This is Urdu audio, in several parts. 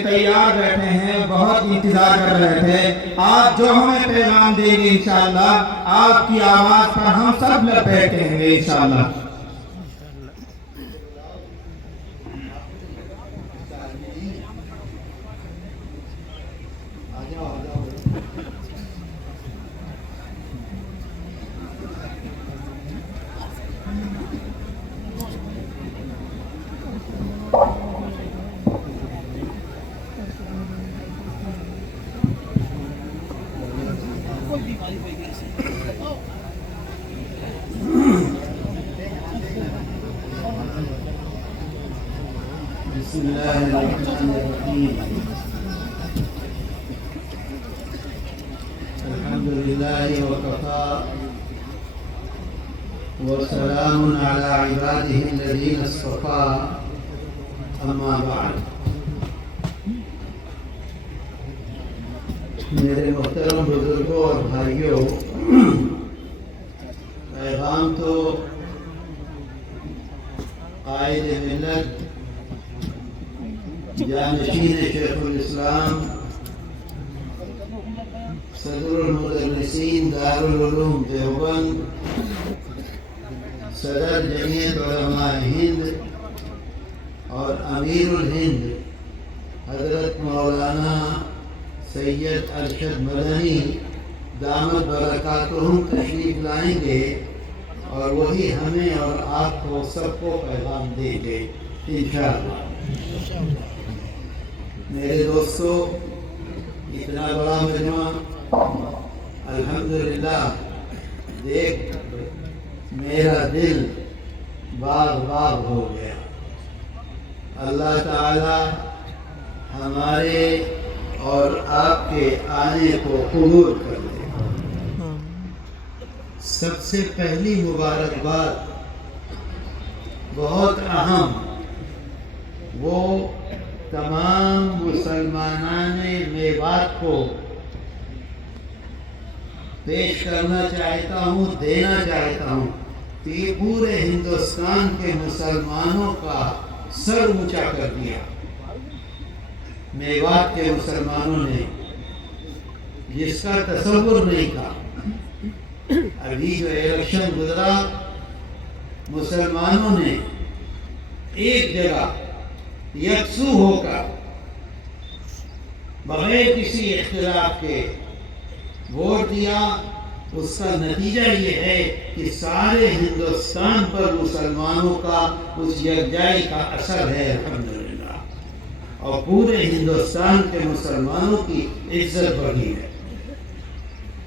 تیار بیٹھے ہیں، بہت انتظار کر رہے تھے. آپ جو ہمیں پیغام دیں گے انشاءاللہ آپ کی آواز پر ہم سب لپیٹیں گے انشاءاللہ. بسم اللہ الرحمن الرحیم. الحمد للہ وکفی وسلام علی عباده الذین اصطفی. اما بعد. میرے محترم بزرگوں اور بھائیوں، پیغام تو قائد ملت جانشین شیخ الاسلام صدر المدرسین دارالعلوم دیوبند صدر جمعیت علماء ہند اور امیر الہند حضرت مولانا سید ارشد مدنی دامت برکاتہم تشریف لائیں گے اور وہی ہمیں اور آپ کو سب کو پیغام دیں گے انشاءاللہ. میرے دوستو، اتنا بڑا مجمع الحمدللہ دیکھ میرا دل باغ باغ ہو گیا. اللہ تعالی ہمارے اور آپ کے آنے کو قبول کر لے. سب سے پہلی مبارکباد بہت اہم وہ تمام مسلمانان میوات کو پیش کرنا چاہتا ہوں، دینا چاہتا ہوں کہ یہ پورے ہندوستان کے مسلمانوں کا سر اونچا کر دیا. میوات کے مسلمانوں نے جس کا تصور نہیں تھا. ابھی جو الیکشن گزرا مسلمانوں نے ایک جگہ یکسو ہو کر بغیر کسی اختلاف کے ووٹ دیا. اس کا نتیجہ یہ ہے کہ سارے ہندوستان پر مسلمانوں کا اس یکجائی کا اثر ہے الحمدللہ، اور پورے ہندوستان کے مسلمانوں کی عزت بڑھی ہے.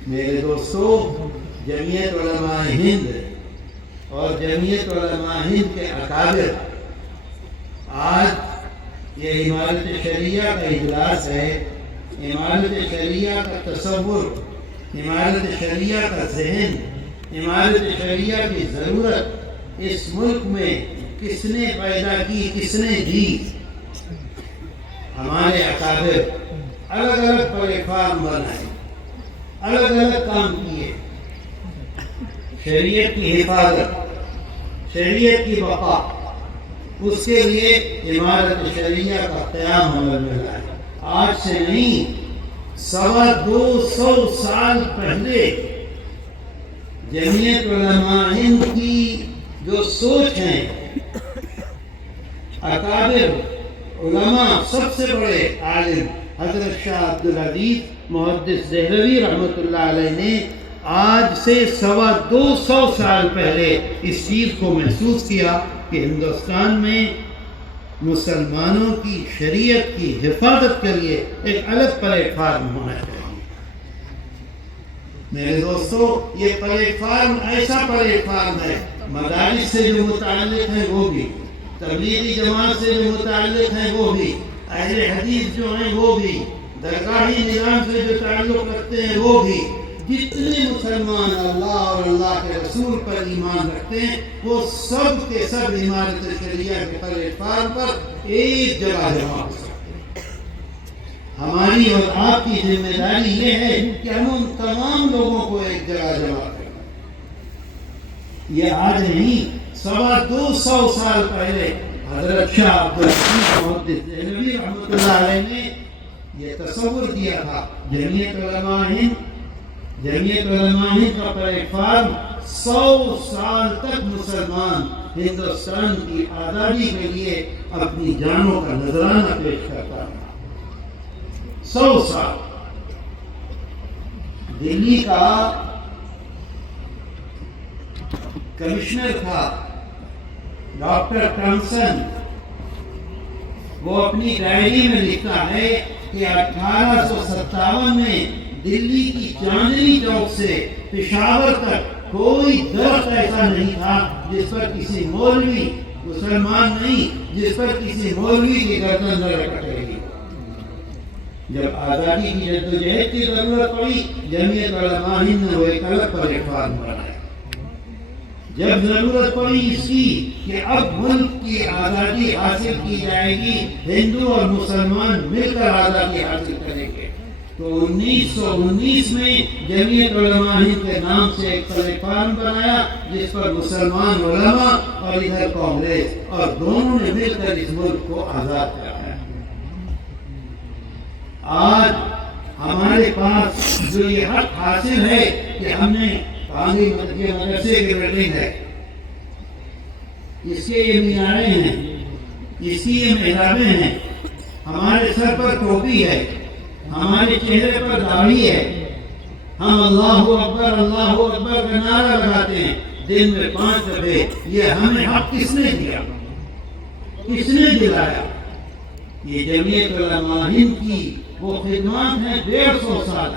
میرے دوستو، جمعیت علماء ہند اور جمعیت علماء ہند کے اکابر، آج یہ امارت شریعہ کا اجلاس ہے. امارت شریعہ کا تصور، امارت شریعہ کا ذہن، امارت شریعہ کی ضرورت اس ملک میں کس نے پیدا کی، کس نے دی؟ ہمارے اکابر الگ الگ پلیٹ فارم بنائے، الگ الگ کام کیے. شریعت کی حفاظت، شریعت کی بقا، اس کے لیے امارت شریعہ کا قیام عمل میں لائے. آج سے نہیں، 250 سال پہلے جمعیت علماء ہند کی جو سوچ ہے، اکابر علماء سب سے بڑے عالم حضرت شاہ عبدالعزیز محدث دہلوی رحمۃ اللہ علیہ نے آج سے 250 سال پہلے اس چیز کو محسوس کیا کہ ہندوستان میں مسلمانوں کی شریعت کی حفاظت کے لیے ایک الگ پلیٹ فارم ہونا چاہیے. میرے دوستو، یہ پلیٹ فارم ایسا پلیٹ فارم ہے، مدارس سے جو متعلق ہیں وہ بھی، تبلیغی جماعت سے جو متعلق ہیں وہ بھی، اہل حدیث جو ہیں وہ بھی، درگاہی نظام سے جو تعلق رکھتے ہیں وہ بھی، جتنے مسلمان اللہ اور اللہ کے رسول پر ایمان رکھتے ہیں وہ سب کے سب امارت شریعہ کے پلیٹ فارم پر ایک جگہ جمع ہو سکتے ہیں. ہماری اور آپ کی ذمہ داری یہ ہے کہ ہم ان تمام لوگوں کو ایک جگہ جمع کریں. یہ آج نہیں، 250 سال پہلے حضرت شاہ عبدالعزیز محدث دہلوی نبی رحمۃ اللہ علیہ نے یہ تصور کیا تھا جمعیت علماء ہند کا پلیٹ فارم 100 سال تک مسلمان ہندوستان کی آزادی کے لیے اپنی جانوں کا نذرانہ پیش کرتا ہے. 100 سال. دلی کا کمشنر تھا ڈاکٹر ٹامسن. وہ اپنی ڈائری میں لکھتا ہے کہ 1857 میں دلی کی چاندنی چوک سے پشاور تک کوئی درخت ایسا نہیں تھا جس پر کسی مولوی مسلمان نہیں جس پر کسی مولوی کی گردن نہ کٹے گی. جب آزادی کی جدوجہد کی ضرورت پڑی جمعیت علماء ہند نے وہ ایک الگ پلیٹ فارم بنایا. جب ضرورت پڑی اس کی کہ اب ملک کی آزادی حاصل کی جائے گی ہندو اور مسلمان مل کر آزادی حاصل کریں گے تو 1919 میں جمعیت علماء ہند کے نام سے ایک پلیٹ فارم بنایا جس پر مسلمان علماء اور ادھر کانگریس اور دونوں نے مل کر اس ملک کو آزاد کرایا. آج ہمارے پاس جو یہ حق حاصل ہے کہ ہم نے مدرسے کی بلڈنگ ہے, اس کے یہ میناریں ہیں, اس کی یہ محرابیں ہیں, ہمارے سر پر ٹوپی ہے, ہمارے چہرے پر داڑھی ہے, ہم اللہ اکبر کا نعرہ لگاتے ہیں دن میں 5 دفعے. یہ ہمیں حق کس نے دیا, کس نے دلایا؟ یہ جمعیت علماء ہند کی وہ خدمات ہیں 150 سال.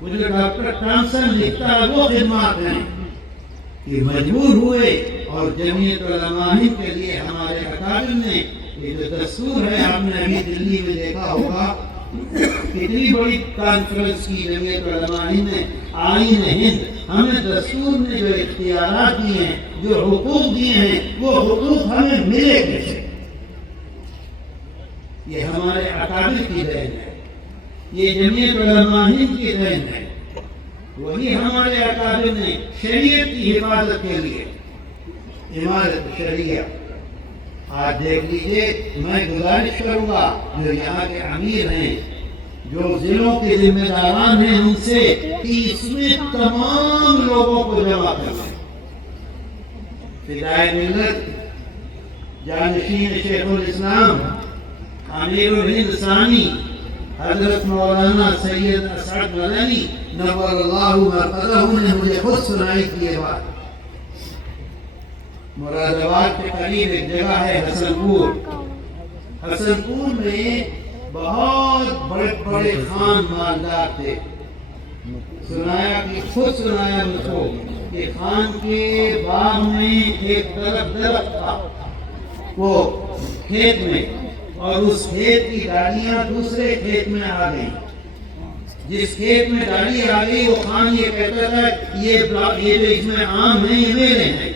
وہ جو ڈاکٹر ٹامسن لکھتا ہے وہ خدمات ہیں کہ مجبور ہوئے اور جمعیت علماء ہند کے لیے ہمارے اکابر نے یہ جو دستور ہے, آپ نے ابھی دلی میں دیکھا ہوگا کتنی بڑی کانفرنس کی جمعیت علماء ہند نے. آئین ہند ہمیں دستور نے جو اختیارات دیے ہیں, جو حقوق دیے ہیں, وہ حقوق ہمیں ملے کیسے؟ یہ ہمارے اکابر کی دین ہے, یہ جمعیت علماء ہند کی دین ہے. وہی ہمارے اکابر نے شریعت کی حفاظت کے لیے عمارت شریعت. آج دیکھ لیجئے, میں گزارش کروں گا جو یہاں کے امیر ہیں, جو ضلعوں کے ذمہ داران ہیں, ان سے کہ اس میں تمام لوگوں کو جمع کر لیں. فدائے ملت جانشین شیخ الاسلام امیر الہند ثانی حضرت مولانا سید اسعد مدنی نور اللہ مرقدہ نے مجھے خود سنائی کی یہ بات. مراد آباد کے قریب ایک جگہ ہے حسن پور میں بہت بڑے بڑے خان مالدار تھے. خود سنایا مجھ کو کہ خان کے باغ میں ایک درخت تھا وہ کھیت میں, اور اس کھیت کی ڈالیاں دوسرے کھیت میں آ گئی. جس کھیت میں ڈالی آ گئی وہ خان یہ کہتا تھا یہ جو اس میں آم ہیں یہ میرے ہیں.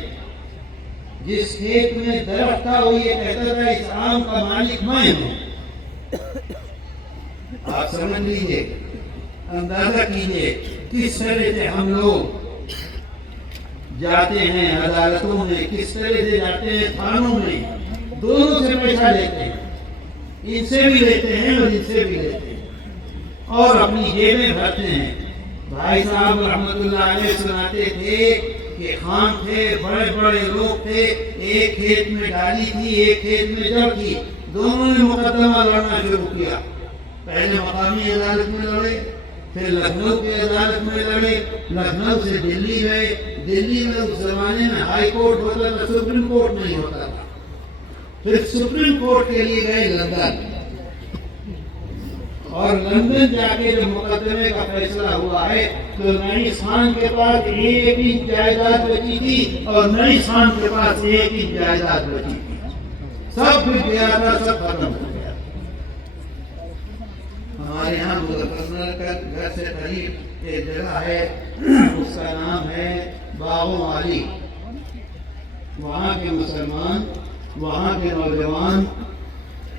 جس کھیت میں درخت تھا وہ یہ کہتا تھا اس آم کا مالک میں ہوں. آپ سمجھ لیجئے, اندازہ کیجئے کس طرح سے ہم لوگ جاتے ہیں عدالتوں میں, کس طرح سے جاتے ہیں تھانوں میں, دونوں سے پیسہ لیتے ہیں, ان سے بھی لیتے ہیں اور ان سے بھی لیتے ہیں, اور اپنی جیبیں بھرتے ہیں. بھائی صاحب رحمت اللہ علیہ سناتے تھے کہ خان تھے, بڑے بڑے لوگ تھے, ایک کھیت میں ڈالی تھی, ایک کھیت میں جڑ تھی, دونوں نے مقدمہ لڑنا شروع کیا. پہلے مقامی عدالت میں لڑے, پھر لکھنؤ کی عدالت میں لڑے, لکھنؤ سے دلی گئے. دلی میں اس زمانے میں ہائی کورٹ ہوتا تھا, سپریم کورٹ نہیں ہوتا تھا. پھر سپریم کورٹ کے لیے گئے لندن, اور لندن جا کے جو مقدمے کا فیصلہ ہوا ہے تو نئی خان کے پاس 1 انچ جائیداد بچی تھی اور نئی خان کے پاس 1 انچ جائیداد بچی تھی. سب بک گیا تھا, سب ختم ہو گیا. ہمارے یہاں مظفر کا گھر سے قریب ایک جگہ ہے, اس کا نام ہے باغوں والی. وہاں کے مسلمان, وہاں کے نوجوان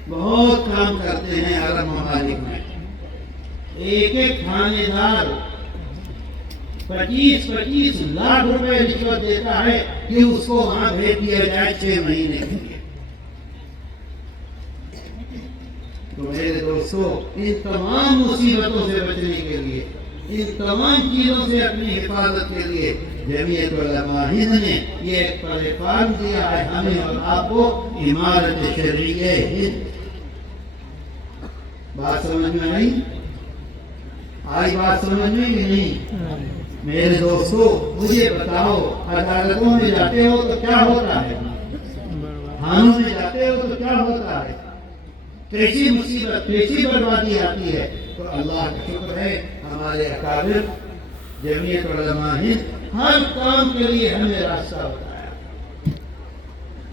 بہت کام کرتے ہیں عرب ممالک میں. ایک تھانے دار 25 لاکھ روپے رشوت دیتا ہے کہ اس کو وہاں بھیج دیا جائے 6 مہینے کے لیے. تو میرے دوستو ان تمام مصیبتوں سے بچنے کے لیے، ان تمام چیزوں سے اپنی حفاظت کے لیے جمعیت علماء ہند نے یہ ایک پلیٹفارم دیا ہے ہمیں اور آپ کو، امارت شرعیہ ہند۔ بات سمجھ میں آئی؟ آئی بات سمجھ میں کہ نہیں؟ میرے دوستو مجھے بتاؤ، عدالتوں میں جاتے ہو تو کیا ہوتا ہے؟ تھانوں میں جاتے ہو تو کیا ہوتا ہے؟ کیسی مصیبت، کیسی بربادی آتی ہے؟ تو اللہ کا شکر ہے ہمارے اکابر جمعیت علماء ہند ہر کام کے لیے ہمیں راستہ بتایا،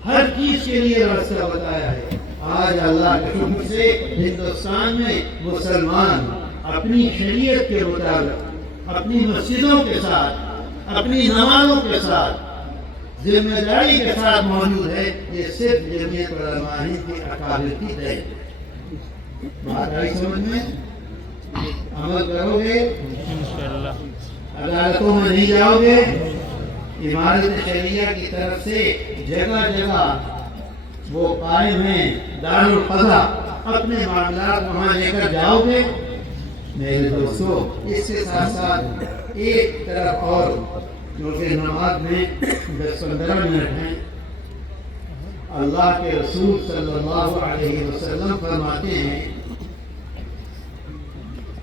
ہر چیز کے لیے راستہ بتایا ہے۔ آج اللہ کے شکر سے ہندوستان میں مسلمان اپنی شریعت کے مطابق، اپنی مسجدوں کے ساتھ، اپنی نمازوں کے ساتھ، ذمہ داری کے ساتھ موجود ہے۔ یہ صرف جمعیت علماء ہند کے اکابر کی دین۔ بات آئی سمجھ میں؟ عمل کرو گے انشاءاللہ، عدالتوں میں نہیں جاؤ گے، امارت شریعہ کی طرف سے جگہ جگہ وہ قائم ہیں دارالقضا، اپنے معاملات وہاں لے کر جاؤ گے۔ میرے دوستو اس کے ساتھ ساتھ ایک طرف اور، کیونکہ نماز میں 10-15 منٹ ہیں، اللہ کے رسول صلی اللہ علیہ وسلم فرماتے ہیں،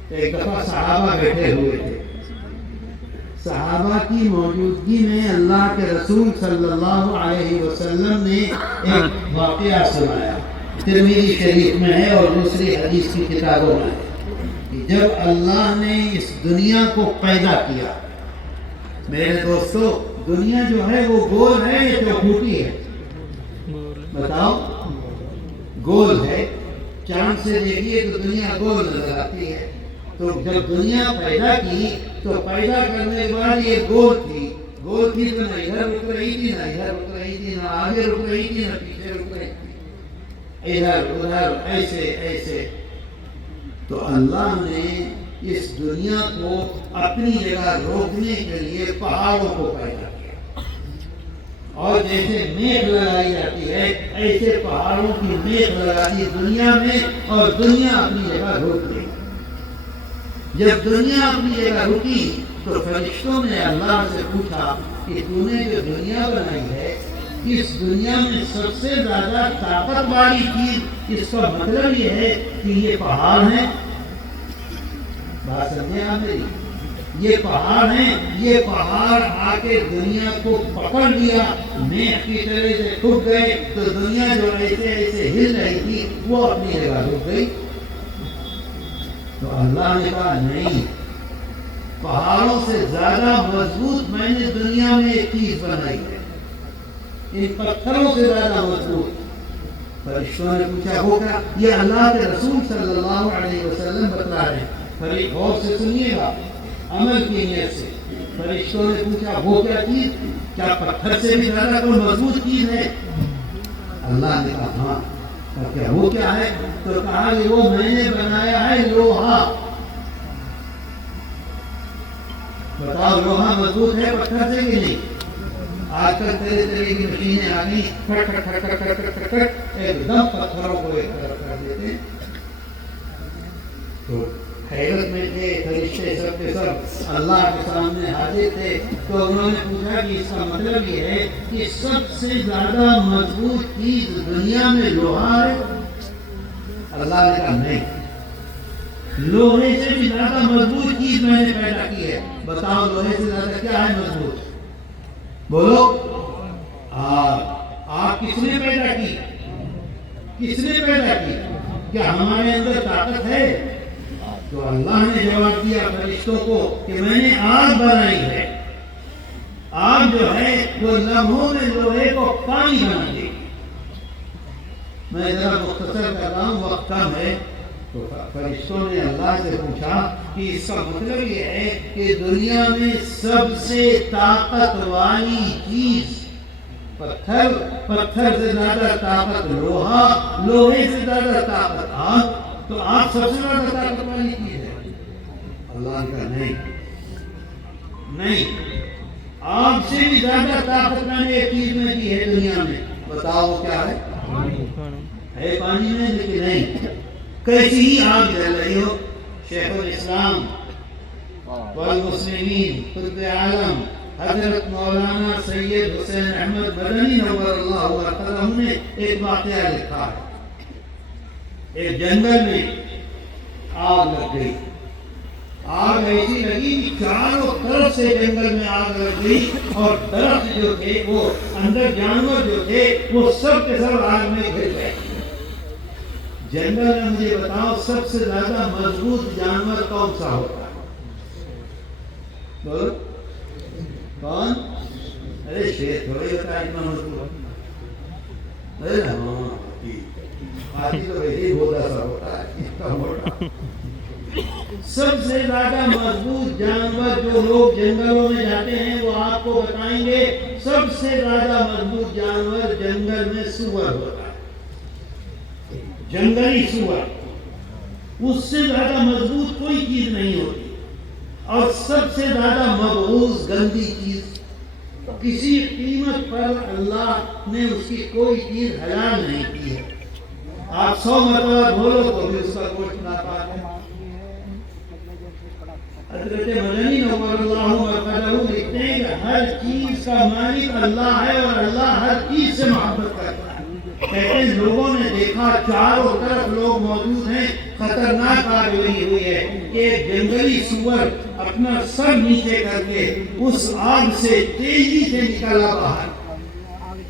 ایک دفعہ صحابہ بیٹھے ہوئے تھے، صحابہ کی موجودگی میں اللہ کے رسول صلی اللہ علیہ وسلم نے ایک واقعہ سنایا، ترمذی شریف میں ہے اور دوسری حدیث کی کتابوں میں ہے، جب اللہ نے اس دنیا کو پیدا کیا۔ میرے دوستو دنیا جو ہے وہ گول ہے یا چوکھوٹی ہے؟ بتاؤ، گول ہے۔ چاند سے دیکھیے تو دنیا گول نظر آتی ہے۔ تو جب دنیا پیدا کی تو پیدا کرنے کے بعد یہ گول تھی، گول تھی تو نہ ادھر رک رہی تھی، نہ ادھر رک رہی تھی، نہ آگے رک رہی تھی، نہ پیچھے رک رہی تھی، ادھر ادھر ایسے ایسے۔ تو اللہ نے اس دنیا کو اپنی جگہ روکنے کے لیے پہاڑوں کو پیدا کیا، اور جیسے میخ لگائی جاتی ہے ایسے پہاڑوں کی میخ لگا دی دنیا میں، اور دنیا اپنی جگہ رک گئی۔ جب دنیا اپنی جگہ رکی تو فرشتوں نے اللہ سے پوچھا کہ تو نے جو دنیا بنائی ہے، اس دنیا میں سب سے زیادہ طاقت والی چیز، اس کا مطلب یہ ہے کہ یہ پہاڑ ہیں؟ بات سمجھے آپ میری؟ یہ پہاڑ ہیں، یہ پہاڑ آ کے دنیا کو پکڑ لیا، میخ کی طرح سے ٹوٹ گئے، تو دنیا جو ایسے ایسے ہل رہی تھی وہ اپنی جگہ رک گئی۔ تو اللہ نے کہا نہیں، پہاڑوں سے زیادہ مضبوط میں نے دنیا میں ایک چیز بنائی ہے، ان پتھروں سے زیادہ مضبوط۔ فرشتوں نے پوچھا وہ کیا؟ یہ اللہ کے رسول صلی اللہ علیہ وسلم بتلا رہے ہیں، غور سے سنیے گا، عمل کی نیت سے۔ فرشتوں نے پوچھا وہ کیا چیز؟ کیا پتھر سے بھی زیادہ کوئی مضبوط چیز ہے؟ اللہ نے کہا ہاں۔ کیا وہ کیا ہے؟ تو کہا کہ وہ میں نے بنایا ہے لوہا۔ بتاؤ لوہا مضبوط ہے پتھر سے کہ نہیں؟ آج کل طرح طرح کی مشینیں آ گئی، کھٹ کھٹ کھٹ کھٹ کھٹ کھٹ کھٹ ایک دم پتھروں کو ایک طرف کر دیتے۔ تو حیرت میں تھے فرشتے سب کے سب، اللہ کے سامنے حاضر تھے۔ تو انہوں نے پوچھا کہ اس کا مطلب یہ ہے کہ سب سے زیادہ مضبوط چیز دنیا میں لوہا ہے؟ اللہ نے کہا نہیں، لوہے سے بھی زیادہ مضبوط چیز میں نے پیدا کی ہے۔ بتاؤ لوہے سے زیادہ کیا ہے مضبوط؟ بولو۔ آگ کس نے پیدا کی؟ کس نے پیدا کی؟ کیا ہمارے اندر طاقت ہے؟ تو اللہ نے جواب دیا فرشتوں کو کہ میں نے آگ بنائی ہے۔ آگ جو ہے وہ لمحوں میں لوہے کو پانی بنا دے گی۔ میں ذرا مختصر کر رہا ہوں، وقت کم ہے۔ تو فرشتوں نے اللہ سے پوچھا کہ اس کا مطلب یہ ہے کہ دنیا میں سب سے طاقت والی چیز پتھر، پتھر سے زیادہ طاقت لوہا، لوہے سے زیادہ طاقت آگ، تو آگ سب سے زیادہ طاقت والی چیز ہے؟ اللہ نے کہا نہیں، نہیں، آگ سے بھی زیادہ طاقت میں نے ایک چیز میں دی ہے دنیا میں۔ بتاؤ وہ کیا ہے؟ ہے پانی میں، لیکن نہیں، کیسی ہی آگ جل رہی ہو، شیخ الاسلام والمسلمین قطب عالم حضرت مولانا سید حسین احمد مدنی نور اللہ مرقدہ نے ایک واقعہ لکھا ہے۔ ایک جنگل میں آگ لگ گئی، آگ ایسی لگی کہ چاروں طرف سے جنگل میں آگ لگ گئی، اور درخت جو تھے، وہ اندر جانور جو تھے، وہ سب کے سب آگ میں گھر گئے۔ جنگل میں مجھے بتاؤ سب سے زیادہ مضبوط جانور کون سا ہوتا ہے؟ بولو کون؟ ارے شیر تھوڑی ہوتا ہے اتنا مضبوط، ارے ہاں ہاتھی تو ویسے ہی بولا سا ہوتا ہے اتنا موٹا۔ سب سے زیادہ مضبوط جانور جو لوگ جنگلوں میں جاتے ہیں وہ آپ کو بتائیں گے، سب سے زیادہ مضبوط جانور جنگل میں سور ہوتا ہے، جنگلی سور۔ اس سے زیادہ مضبوط کوئی چیز نہیں ہوتی، اور سب سے زیادہ مبغوض گندی چیز، کسی قیمت پر اللہ نے اس کی کوئی چیز حلال نہیں کی ہے۔ آپ 100 مرتبہ بولو تو بھی اس کا گوشت ناپاک ہے۔ حضرت مدنی نور اللہ مرقدہ لکھتے ہیں کہ ہر چیز کا مالک اللہ ہے، اور اللہ ہر چیز سے محبت کرتا ہے۔ کہتے ہیں لوگوں نے دیکھا چاروں طرف لوگ موجود ہیں، خطرناک آگ لگی ہوئی ہے کہ ایک جنگلی سور اپنا سر نیچے کر کے اس آگ سے تیزی سے نکلا باہر،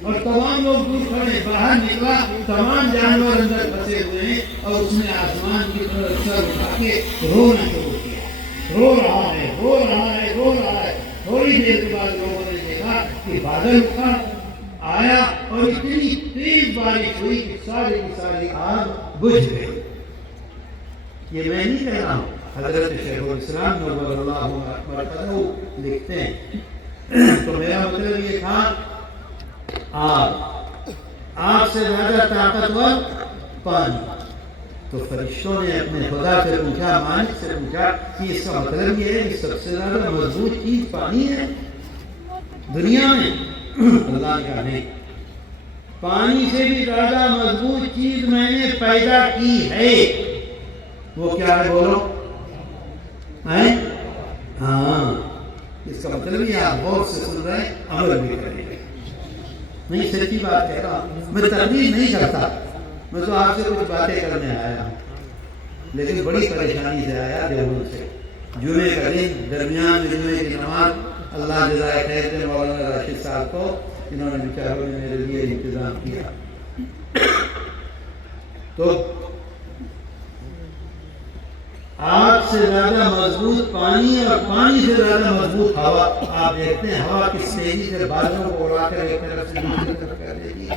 اور تمام لوگ دور کھڑے، باہر نکلا، تمام جانور اندر پھنسے ہوئے ہیں، اور اس نے آسمان کی طرف سر اٹھا کے رونا شروع کیا، رو رہا ہے، رو رہا ہے، رو رہا ہے۔ تھوڑی دیر کے بعد لوگوں نے دیکھا کہ بادل اٹھا آیا، اور اتنی تیز بارش ہوئی کہ ساری کی ساری آگ بجھ گئی۔ یہ میں نہیں کہہ رہا ہوں، حضرت شیخ الاسلام نور اللہ مرقدہ لکھتے ہیں۔ تو میرا مطلب یہ تھا، آگ سے زیادہ طاقتور پانی۔ تو فرشتوں نے اپنے خدا سے پوچھا، مالک سے پوچھا کہ اس کا مطلب یہ ہے کہ سب سے زیادہ مضبوط چیز پانی ہے دنیا میں؟ اللہ نے کہا نہیں، پانی سے بھی زیادہ مضبوط چیز میں نے پیدا کی ہے۔ وہ کیا ہے بولو؟ ہاں، اس کا مطلب یہ آپ غور سے سن رہے ہیں، عمل بھی کریں گے۔ نہیں، سچی بات کہہ رہا ہوں، میں تقریر نہیں کرتا، میں تو آپ سے کچھ باتیں کرنے آیا ہوں، لیکن بڑی پریشانی سے آیا دیوبند سے۔ جمعے کا دن، درمیان میں جمعے کی نماز، اللہ جزائے خیر دے مولانا راشد صاحب کو، انہوں نے بیچاروں نے میرے لیے انتظام کیا۔ تو آگ سے زیادہ مضبوط پانی، اور پانی سے زیادہ مضبوط ہوا۔ آپ دیکھتے ہیں ہوا کس تیزی سے بادلوں کو اڑا کر ایک طرف سے دوسری طرف کر دیتی ہے۔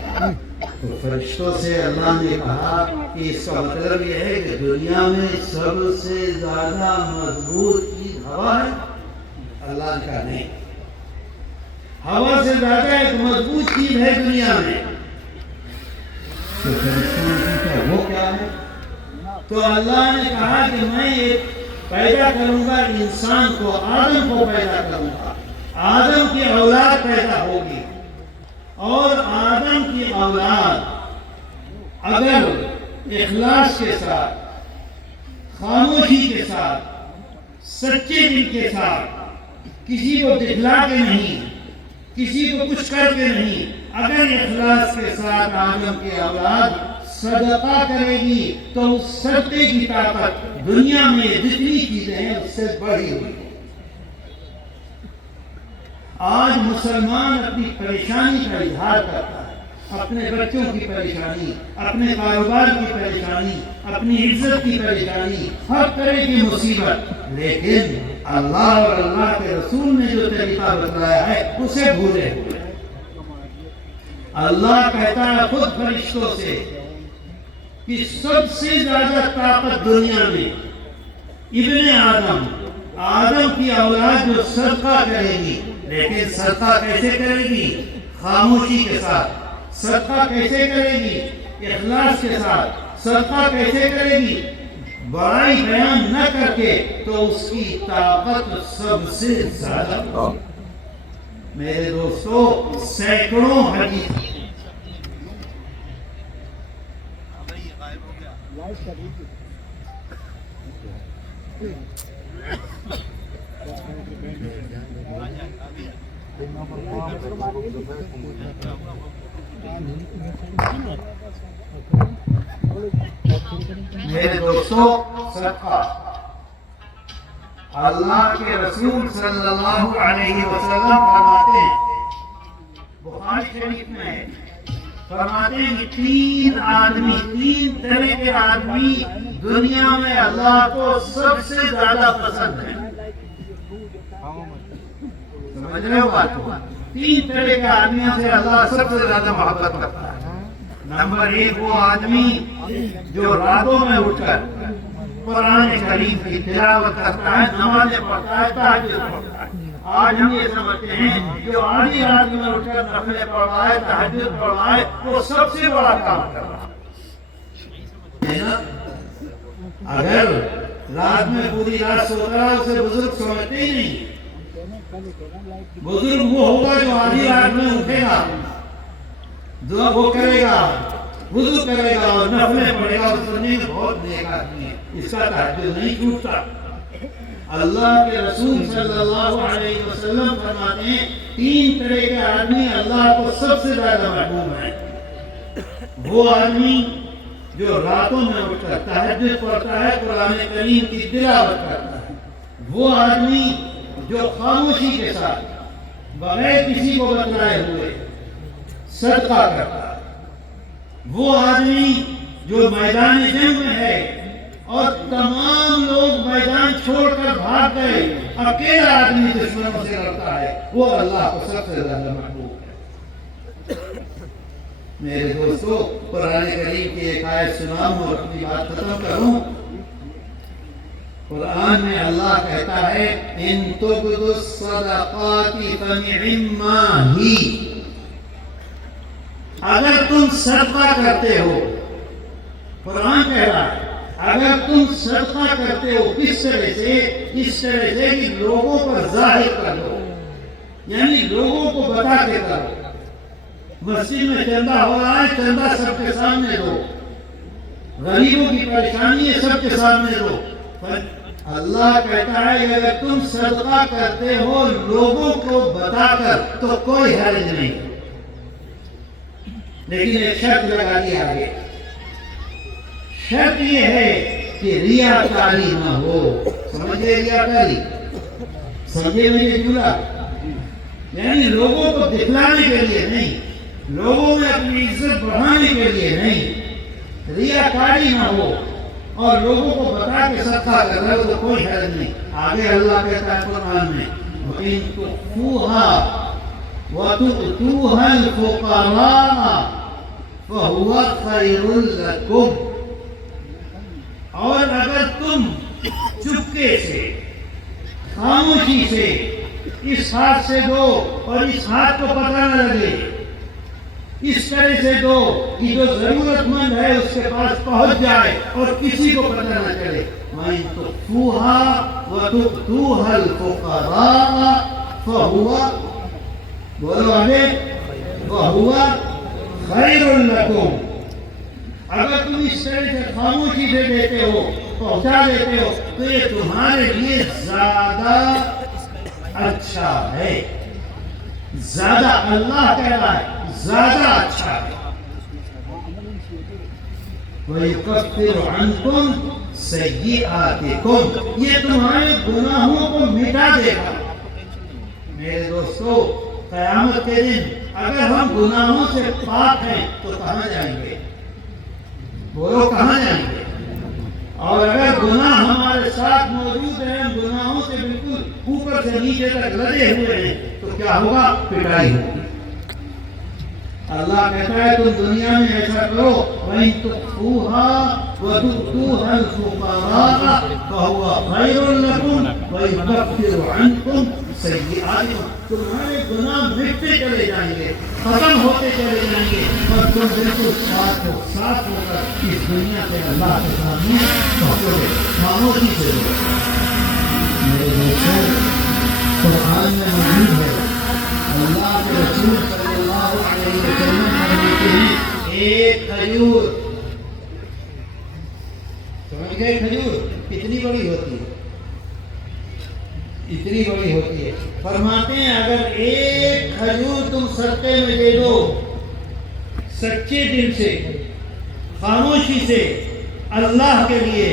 تو فرشتوں سے اللہ نے کہا کہ اس کا مطلب یہ ہے کہ دنیا میں سب سے زیادہ مضبوط چیز ہوا ہے؟ اللہ نے کہا نہیں، ہوا سے زیادہ ایک مضبوط چیز ہے دنیا میں۔ تو فرشتوں نے پوچھا وہ کیا ہے؟ تو اللہ نے کہا کہ میں ایک پیدا کروں گا انسان کو، آدم کو پیدا کروں گا، آدم کی اولاد پیدا ہوگی، اور آدم کی اولاد اگر اخلاص کے ساتھ، خاموشی کے ساتھ، سچے دل کے ساتھ، کسی کو دکھلا کے نہیں، کسی کو کچھ کر کے نہیں، اگر اخلاص کے ساتھ آدم کی اولاد صدقہ کرے گی تو اس صدقے کی طاقت دنیا میں جتنی چیزیں ہیں اس سے بڑھی ہوئی۔ آج مسلمان اپنی پریشانی کا اظہار کرتا ہے، اپنے بچوں کی پریشانی، اپنے کاروبار کی پریشانی، اپنی عزت کی پریشانی، ہر طرح کی مصیبت، لیکن اللہ اور اللہ کے رسول نے جو طریقہ بتلایا ہے اسے بھولے ہوئے۔ اللہ کہتا ہے خود فرشتوں سے کہ سب سے زیادہ طاقت دنیا میں ابن آدم کی اولاد جو صدقہ کرے گی، لیکن صدقہ کیسے کرے گی؟ خاموشی کے ساتھ۔ صدقہ کیسے کرے گی؟ اخلاص کے ساتھ۔ صدقہ کیسے کرے گی؟ بڑائی بیان نہ کر کے، تو اس کی طاقت سب سے زیادہ ہوگی۔ میرے دوستو، سینکڑوں حدیث میرے دوستو، صدقہ اللہ کے رسول صلی اللہ علیہ وسلم فرماتے ہیں، بخاری شریف میں ہے، فرماتے ہیں کہ تین طرح کے آدمی دنیا میں اللہ کو سب سے زیادہ پسند ہے۔ سمجھ رہے ہو بات کو؟ تین طرح کے آدمیوں سے اللہ سب سے زیادہ محبت کرتا ہے۔ نمبر 1 وہ آدمی جو راتوں میں اٹھ کر قرآن کریم کی تلاوت کرتا ہے، نمازیں پڑھتا ہے، تہجد پڑھتا ہے۔ آج ہم یہ سمجھتے ہیں جو آدھی رات میں اٹھ کر نفلیں پڑھ رہا ہے، تہجد پڑھ رہا ہے، وہ سب سے بڑا کام کر رہا ہے۔ اگر رات میں پوری رات سوتا رہا اسے بزرگ سمجھتے ہی نہیں۔ بزرگ وہ ہوگا جو آدھی رات میں اٹھے گا، دعا وہ کرے گا، وضو کرے گا اور نفلیں پڑھے گا، اور سننے میں بہت نیک آدمی ہے، اس کا تہجد نہیں چھوٹتا۔ اللہ کے رسول صلی اللہ علیہ وسلم فرماتے ہیں 3 طرح کے آدمی اللہ کو سب سے زیادہ محبوب ہیں۔ وہ آدمی جو راتوں میں اٹھ کر تہجد پڑھتا ہے، قرآن کریم کی تلاوت کرتا ہے۔ وہ آدمی جو خاموشی کے ساتھ بغیر کسی کو بتلائے ہوئے صدقہ کرتا ہے۔ وہ آدمی جو میدان جنگ میں ہے اور تمام لوگ میدان چھوڑ کر بھاگ گئے، اکیلا آدمی دشمنوں سے لڑتا ہے، وہ اللہ کو سب سے زیادہ محبوب ہے۔ میرے دوستو، قرآن کریم کی ایک آیت سناؤں اور اپنی بات ختم کروں۔ قرآن میں اللہ کہتا ہے ان تبدوا الصدقات فنعما ہی، اگر تم صدقہ کرتے ہو، قرآن کہہ رہا ہے اگر تم صدقہ کرتے ہو، کس طرح سے؟ اس طرح سے کہ لوگوں پر ظاہر کر دو، یعنی لوگوں کو بتا کے کرو۔ مسجد میں چندہ ہو رہا ہے، چندہ سب کے سامنے دو، غریبوں کی پریشانی ہے سب کے سامنے دو۔ اللہ کہتا ہے کہ اگر تم صدقہ کرتے ہو لوگوں کو بتا کر تو کوئی حرج نہیں، لیکن ایک شرط لگا دی آگے۔ شرط یہ ہے کہ ریاکاری نہ ہو۔ سمجھے ریاکاری؟ سمجھے میرے جملہ؟ یعنی لوگوں کو دکھلانے کے لیے نہیں، لوگوں میں اپنی عزت بڑھانے کے لیے نہیں، ریاکاری نہ ہو اور لوگوں کو بتا کے صدقہ کر رہے ہو تو کوئی حرج نہیں۔ آگے اللہ کہتا ہے قرآن میں وَإِن تُخْفُوهَا وَتُؤْتُوهَا الْفُقَرَاءَ فَهُوَ خَيْرٌ لَكُمْ، اور اگر تم چپکے سے، خاموشی سے اس ہاتھ سے دو اور اس ہاتھ کو پتہ نہ لگے، اس طرح سے دو کہ جو ضرورت مند ہے اس کے پاس پہنچ جائے اور کسی کو پتہ نہ چلے۔ وَإِن تُخْفُوهَا وَتُؤْتُوهَا الْفُقَرَاءَ فَهُوَ، بولو آگے، فَهُوَ خَيْرٌ لَكُمْ، اگر تم اس طرح سے خاموشی سے دیتے ہو، پہنچا دیتے ہو تو یہ تمہارے لیے زیادہ اچھا ہے، زیادہ، اللہ کہہ رہا ہے زیادہ اچھا ہے۔ وَيُكَفِّرُ عَنْكُمْ سَيِّئَاتِكُمْ، یہ تمہارے گناہوں کو مٹا دے گا۔ میرے دوستو، قیامت کے دن اگر ہم گناہوں سے پاک ہیں تو کہاں جائیں گے؟ بولو کہاں جائیں گے؟ اور اگر گناہ ہمارے ساتھ موجود ہیں، ہم گناہوں سے بالکل اوپر سے نیچے تک لدے ہوئے ہیں تو کیا ہوگا؟ پٹائی ہوگی۔ اللہ کہتا ہے تم دنیا میں ایسا کرو وَإِن تُخْفُوهَا وَتُؤْتُوهَا الْفُقَرَاءَ فَهُوَ خَيْرٌ لَكُمْ وَيُكَفِّرُ عَنْكُمْ سَيِّئَاتِكُمْ، تمہارے گناہ مٹتے چلے جائیں گے، ختم ہوتے چلے جائیں گے اور تم بالکل صاف ہو کر اس دنیا سے اللہ کے سامنے پہنچو گے، خاموشی سے دو۔ میرے دوستوں، قرآن میں موجود ہے اللہ کے رسول صلی اللہ علیہ وسلم فرماتے ہیں ایک کھجور، سمجھ گئے کھجور کتنی بڑی ہوتی ہے؟ اتنی بڑی ہوتی ہے. فرماتے ہیں اگر ایک کھجور تم صدقے میں دے دو سچے دل سے خاموشی سے اللہ کے لیے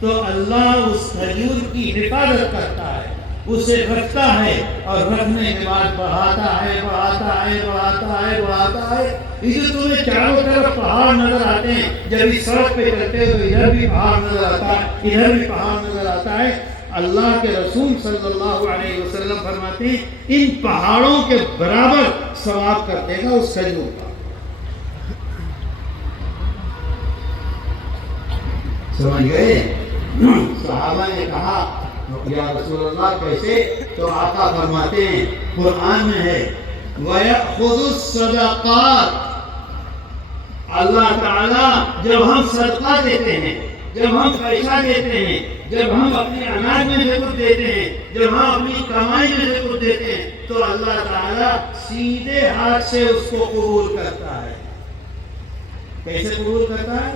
تو اللہ اس کھجور کی حفاظت کرتا ہے, اسے رکھتا ہے اور رکھنے کے بعد بڑھاتا ہے بڑھاتا ہے بڑھاتا ہے بڑھاتا ہے. اسے تمہیں چاروں طرف پہاڑ نظر آتے ہیں, جب اس سڑک پہ چلتے ہو تو ادھر بھی پہاڑ نظر آتا ہے ادھر بھی پہاڑ نظر آتا ہے. اللہ کے رسول صلی اللہ علیہ وسلم فرماتے ہیں ان پہاڑوں کے برابر ثواب کر دے گا اس کھجور کا. سمجھ گئے؟ صحابہ نے کہا یا رسول اللہ کیسے؟ تو آقا فرماتے ہیں قرآن میں ہے وَيَأْخُذُ الصَّدَقَاتِ. اللہ تعالیٰ جب ہم صدقہ دیتے ہیں, جب ہم پیسہ دیتے ہیں, جب ہم اپنے اناج میں سے کچھ دیتے ہیں, جب ہم اپنی کمائی میں سے کچھ دیتے ہیں تو اللہ تعالیٰ سیدھے ہاتھ سے اس کو قبول کرتا ہے. کیسے قبول کرتا ہے؟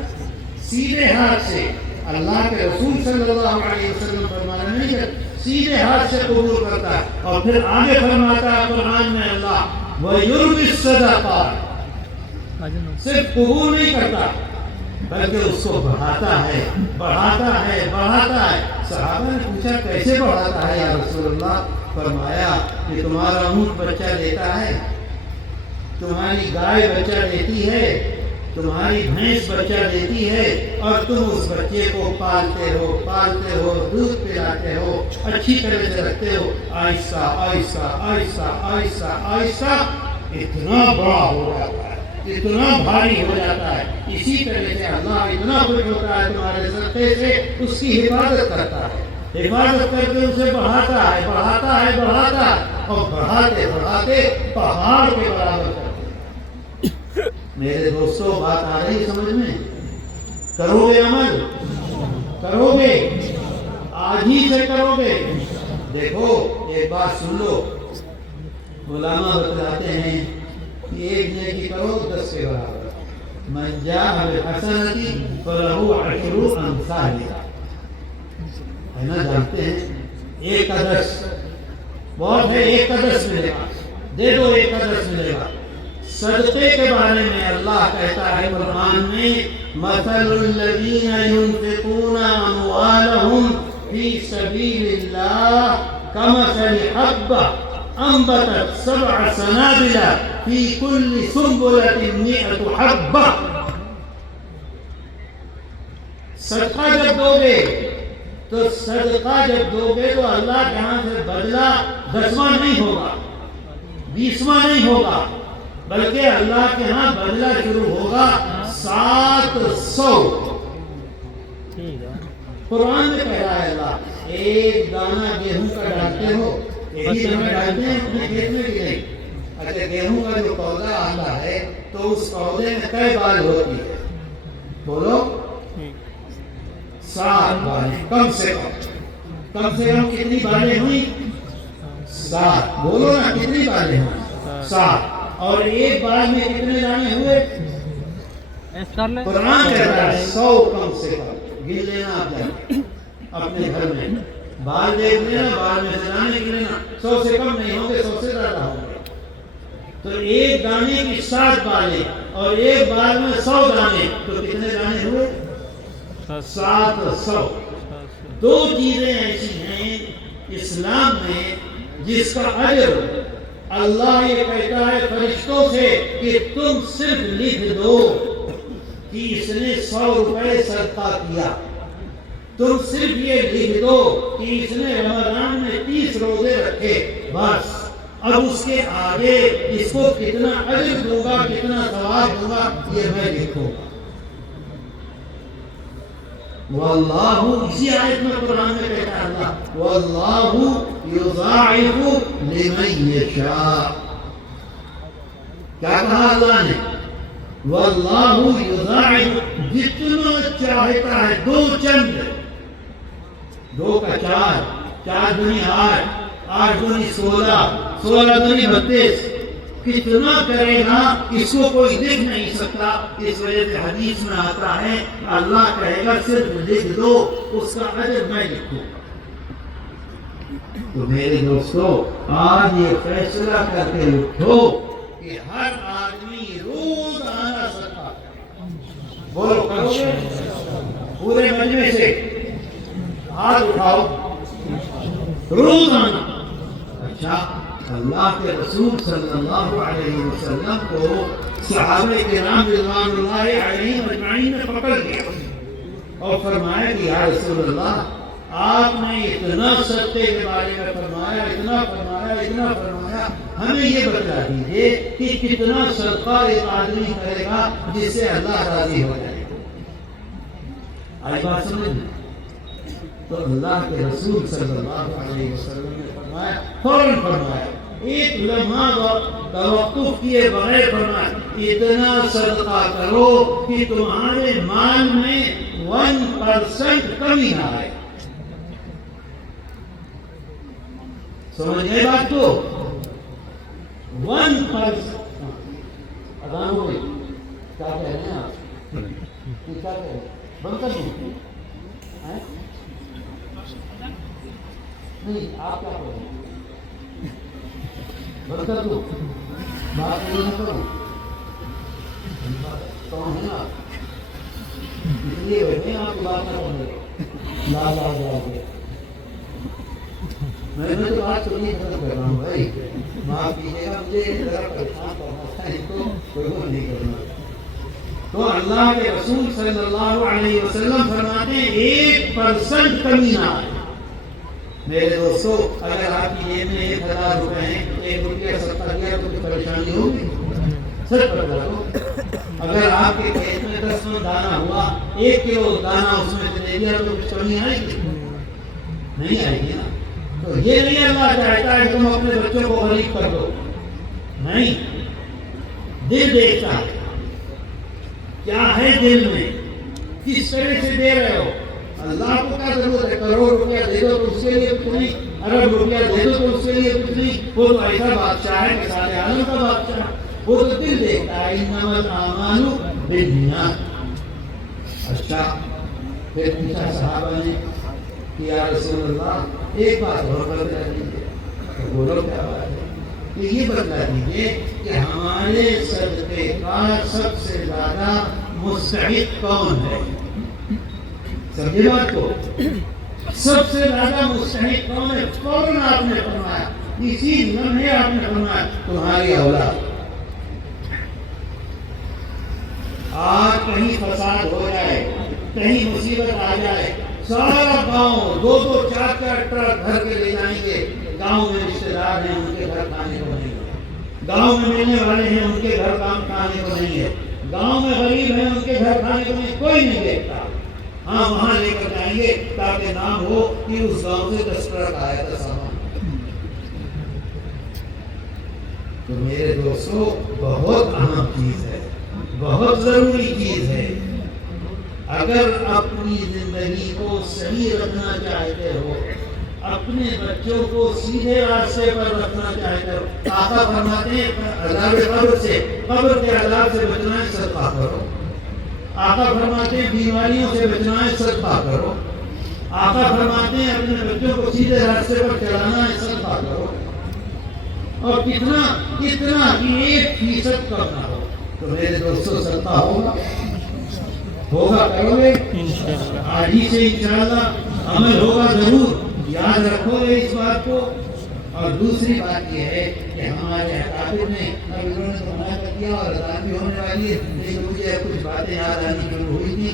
سیدھے ہاتھ سے. اللہ کے رسول صلی اللہ علیہ وسلم فرمانا نہیں کرتا, سیدھے ہاتھ سے قبول کرتا ہے. اور پھر آگے فرماتا ہے قرآن میں اللہ وَيُرْبِ الصَّدَقَاتِ, صرف قبول نہیں کرتا بلکہ اس کو بڑھاتا ہے بڑھاتا ہے بڑھاتا ہے. صحابہ نے پوچھا کیسے بڑھاتا ہے یا رسول اللہ؟ فرمایا کہ تمہارا اونٹ بچہ دیتا ہے, تمہاری گائے بچہ دیتی ہے, تمہاری بھینس بچہ دیتی ہے اور تم اس بچے کو پالتے ہو دودھ پلاتے ہو, اچھی طرح سے رکھتے ہو, آہستہ آہستہ آہستہ آہستہ آہستہ اتنا بڑا ہو جاتا ہے, اتنا بھاری ہو جاتا ہے. اسی طرح سے اللہ اتنا خوش ہوتا ہے تمہارے صدقے سے, اس کی حفاظت کرتا ہے, حفاظت کر کے اسے بڑھاتا ہے بڑھاتا ہے بڑھاتا ہے اور بڑھاتے بڑھاتے پہاڑ کے برابر کرتا ہے. میرے دوستوں بات آ رہی سمجھ میں؟ کرو گے عمل؟ کرو گے؟ آج ہی سے کرو گے؟ دیکھو ایک بات سن لو, علماء بتلاتے ہیں کہ ایک نیکی کرو 10 کے برابر. من جاء بالحسنۃ فلہ 10 امثالها. ہے نا, جانتے ہیں 1 کا 10 بہت ہے, 1 کا 10 ملے گا, دے دو 1 کا 10 ملے گا. صدقے کے بارے میں اللہ کہتا ہے قرآن میں مثل الذین ينفقون اموالهم فی سبیل اللہ کمثل حبۃ انبتت 7 سنابل فی کل سنبلۃ 100 حبۃ. صدقہ جب دو گے تو اللہ کے ہاں سے بدلہ 10واں نہیں ہوگا, 20واں نہیں ہوگا, بلکہ اللہ کے ہاں بدلہ شروع ہوگا 700. قرآن میں کہہ رہا ہے اللہ, ایک دانہ گیہوں کا ڈالتے ہو, ایک ہی دانہ ڈالتے ہیں اپنے کھیت میں کہ نہیں؟ اچھا گیہوں کا جو پودا آتا ہے تو اس پودے میں کئی بال ہوتی ہے؟ بولو 7 بالیں کم سے کم کتنی بالیں ہوئی؟ 7. بولو نا کتنی بالیں ہوئی؟ 7. اور ایک بال میں کتنے دانے ہوئے؟ قرآن کہتا ہے 100 کم سے کم. گن لینا آپ جائیں اپنے گھر میں, بال دیکھ لینا, بال میں سے دانے گن لینا, 100 سے کم نہیں ہوں گے, 100 سے زیادہ ہوں گے. تو ایک دانے کی 7 بالیں اور ایک بال میں 100 دانے, تو کتنے دانے ہوئے؟ 700. 2 چیزیں ایسی ہیں اسلام میں جس کا اجر اللہ یہ کہتا ہے فرشتوں سے کہ تم صرف لکھ دو کہ اس نے 100 روپے صدقہ کیا. تم صرف یہ لکھ دو کہ اس نے رمضان میں 30 روزے رکھے, بس. اب اس کے آگے اس کو کتنا اجر دوں گا, کتنا ثواب دوں گا, یہ میں لکھوں گا. واللہ, اسی آیت میں قرآن میں کہتا ہے اللہ واللہ یضاعف لمن یشاء. کیا کہا اللہ نے؟ واللہ یضاعف, جتنا چاہتا ہے. 2 چند, 2 کا 4, 4 دنی 8, 8 دنی 16, 16 دنی 32, کتنا کرے گا اس کو کوئی لکھ نہیں سکتا. اس وجہ سے حدیث میں آتا ہے اللہ کہے گا صرف لکھ دو, اس کا اجر میں لکھوں. تو میرے دوستو آج یہ فیصلہ کر کے اٹھو کہ ہر آدمی روز آنا صدقہ کرے. بولو کرو گے پورے مجمع سے ہاتھ اٹھاؤ روز آنا. اچھا اللہ کے رسول صلی اللہ علیہ وسلم کو صحابہ کرام رضوان اللہ علیہم اجمعین نے پکڑ لیا اور فرمایا کہ یا رسول اللہ آپ نے اتنا صدقے کے بارے میں فرمایا، اتنا فرمایا، ہمیں یہ بتا دیجیے کہ کتنا صدقہ ایک آدمی کرے گا جس سے اللہ راضی ہو جائے. آئی بات سمجھ میں؟ تو اللہ کے رسول صلی اللہ علیہ وسلم نے فرمایا، فوراً فرمایا، ایک لمحہ توقف کیے بغیر فرمایا اتنا صدقہ کرو کہ تمہارے مال میں 1% کمی نہ آئے. سمجھ گئے بات کو؟ 1% اذان ہو گئی. کیا کہہ رہے ہیں آپ؟ کیا کہہ رہے ہیں؟ بند کر دوں؟ نہیں آپ کیا کریں؟ بند کر دوں؟ بات نہیں کروں کون ہے آپ؟ اس لیے بیٹھے آپ کی بات نہ کریں لا جاؤ گے. میں تو بات سنی ختم کر رہا ہوں بھائی، معاف کیجیے گا مجھے ذرا پریشان کرنا تھا، ان کو کوئی نہیں کرنا. تو اللہ کے رسول صلی اللہ علیہ وسلم فرماتے ہیں 1% کمی نہ آئے. میرے دوستو اگر آپ کی جیب میں 1000 روپے ہیں، 1 روپیہ صدقہ کیا تو کچھ پریشانی ہوگی؟ سچ بتا دو. اگر آپ کے کھیت میں 10 من دانا ہوا، 1 کلو دانا اس میں دے دیا تو کچھ کمی آئے گی؟ نہیں آئے گی نا. تو یہ نہیں اللہ چاہتا ہے تم اپنے بچوں کو غریب کر دو. نہیں، دل دیکھتا ہے کیا ہے دل میں، کس طرح سے دے رہے ہو. اللہ کو کیا ضرورت ہے کروڑ روپیہ دے دو تو اس کے لیے کچھ نہیں، ارب روپیہ دے دو تو اس کے لیے کچھ نہیں. وہ تو ایسا بادشاہ ہے کہ سارے عالم کا بادشاہ ہے. وہ تو دل دیکھتا ہے. انما الاعمال بالنیات. اچھا پھر پوچھا صحابہ نے کہ یا رسول اللہ ایک بات اور بتلا دیجیے. بولو کیا بات ہے؟ کہ یہ بتلا دیجیے کہ ہمارے صدقے کا سب سے زیادہ مستحق کون ہے. سمجھے بات کو؟ سب سے زیادہ مستحق کون ہے؟ فوراً آپ نے فرمایا، اسی لمحے آپ نے فرمایا تمہاری اولاد. آج کہیں فساد ہو جائے، کہیں مصیبت آ جائے، سارا گاؤں 2-2 4-4 ٹرک بھر کے لے جائیں گے. گاؤں میں رشتے دار ہیں ان کے گھر کھانے کو نہیں ہے، گاؤں میں ملنے والے ہیں ان کے گھر کام کھانے کو نہیں ہے، گاؤں میں غریب ہیں ان کے گھر کھانے کو نہیں، کوئی نہیں دیکھتا. ہاں وہاں لے کر جائیں گے تاکہ نام ہو کہ اس گاؤں سے 10 ٹرک آیا تھا سامان. تو میرے دوستو بہت اہم چیز ہے، بہت ضروری چیز ہے. اگر اپنی زندگی کو صحیح رکھنا چاہتے ہو، اپنے بچوں کو سیدھے راستے پر رکھنا چاہتے ہو، آقا فرماتے ہیں عذاب قبر سے، قبر کے عذاب سے بچنا ہے صدقہ کرو. آقا فرماتے ہیں بیماریوں سے بچنا ہے صدقہ کرو. آقا فرماتے ہیں اپنے بچوں کو سیدھے راستے پر چلانا ہے صدقہ کرو. اور کتنا کہ 1% کرنا ہو. تو میرے دوستوں صدقہ ہوگا کرو گے آج ہی سے انشاءاللہ عمل ہوگا ضرور. یاد رکھو گے اس بات کو. اور دوسری بات یہ ہے کہ ہمارے اکابر نے اب انہوں نے تو منع کر دیا اور اذان بھی ہونے والی ہے، لیکن مجھے کچھ باتیں یاد آنی شروع ہوئی تھی.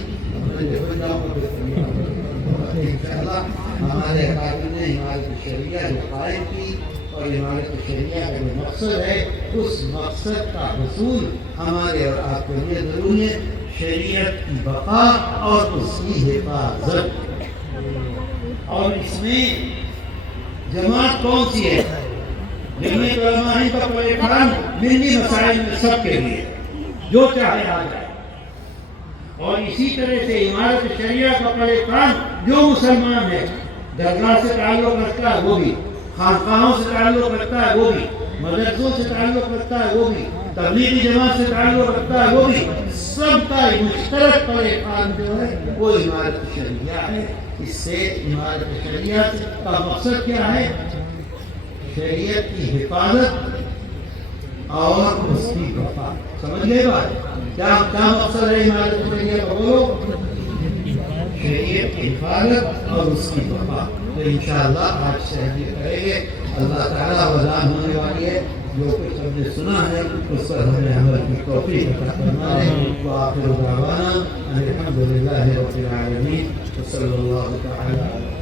انشاءاللہ ہمارے اکابر نے عمارت شریعہ جو قائم کی اور عمارت شریعہ کا جو مقصد ہے اس مقصد کا حصول ہمارے اور آپ کے لیے ضروری ہے. شریعت کی بقا اور اس کی حفاظت. اور اس میں جماعت کون سی ہے؟ جمعیت علماء ہند کا پلیٹ فارم ملی مسائل میں سب کے لیے جو چاہے آ جائے. اور اسی طرح سے عمارت شریعہ کا پلیٹ فارم جو مسلمان ہے، درگاہ سے تعلق رکھتا ہے وہ بھی، خانقاہوں سے تعلق رکھتا ہے وہ بھی، مدرسوں سے تعلق رکھتا ہے وہ بھی، تبلیغی جماعت سے تعلق رکھتا ہے وہ بھی، سب کا مشترک پلیٹ فارم جو ہے وہ عمارت شریعہ ہے۔ اس سے عمارت شریعہ کا مقصد کیا ہے؟ شریعت کی حفاظت اور اس کی وفا۔ سمجھ گئے بات؟ کیا مقصد ہے عمارت شریعہ کا؟ بولو، شریعت کی حفاظت اور اس کی وفا۔ تو انشاءاللہ آج سے ہم یہ کریں گے۔ اللہ تعالیٰ وضاحت ہونے والی ہے، جو کچھ ہم نے سنا ہے اس پر ہمیں عمل کی توفیق عطا فرمائے۔ وآخر دعوانا ان الحمد للہ رب العالمین، وصلی اللہ تعالی